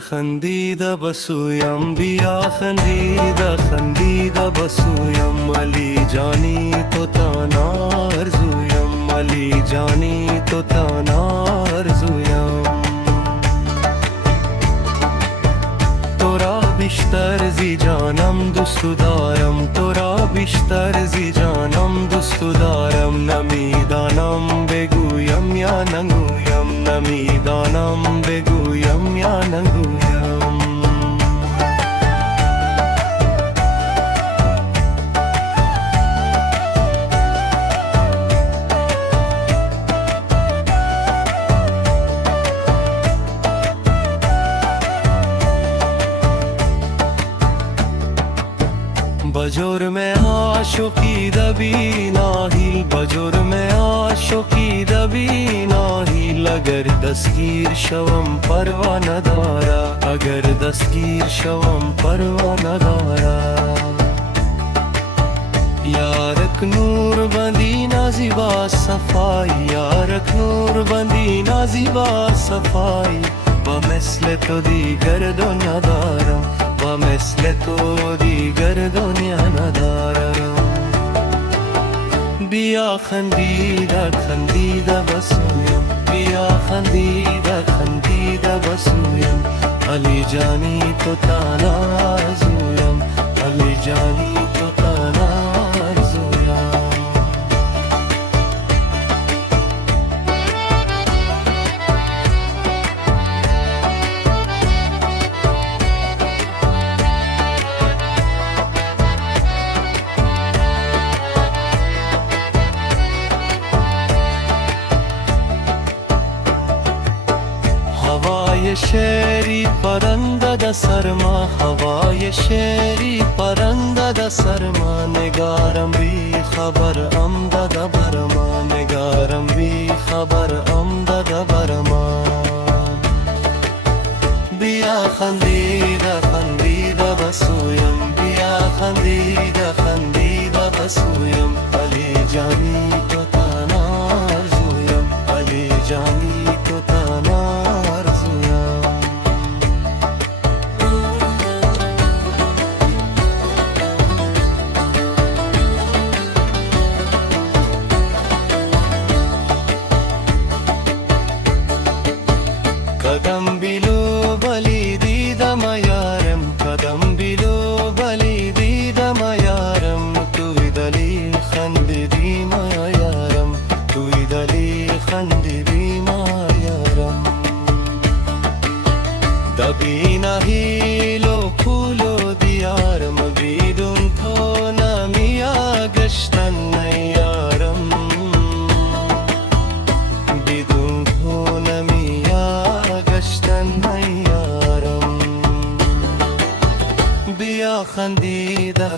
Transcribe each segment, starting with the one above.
خندیده بسویم، بیا خندیده بسویم. علی جانی تو تنها آرزویم، علی جانی تو تنها آرزویم. تو را بیشتر زی جانم دوست دارم، تو را بیشتر زی جانم دوست دارم. نمیدانم بگویم یا نگویم، نمیدانم بگویم یا نگویم. بجرم عاشقی دبی ناهیل، بجرم عاشقی دبی ناهیل. اگر دستگیر شوم پروا نداره، اگر دستگیر شوم پروا نداره. یارک نور بندی نازیبا صفای، یارک نور بندی نازیبا صفای. با مثل تو دیگر دنیا دارم، با مثل تو دیگر دنیا ندارم. بیا خندیده بسویم، بیا خندیده بسویم. علی جانی تو تنها آرزویم، علی جانی تو تنها آرزویم. هوای شعری پرنده ده سرما، هوای شعری پرنده ده سرما. نگارم بی خبر آمده برما، نگارم بی خبر آمده برما. بیا خندیده بسویم، بیا خندیده بسویم. علی جانی تو تنها آرزویم، علی جانی تو تنها قدم بیلو بلی دیدم یارم، قدم بیلو بلی دیدم یارم. توی دلی خندیدی ما یارم، توی دلی خندیدی ما یارم. دبی نهیلو کولو دیارم، بیدون تو نمیا گشتن نیارم، بیدون تو نمیا گشتن نیارم. بیا خندیده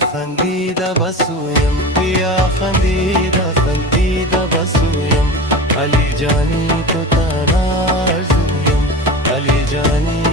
بسویم، بیا خندیده بسویم. علی جانی تو تنها آرزویم، علی جانی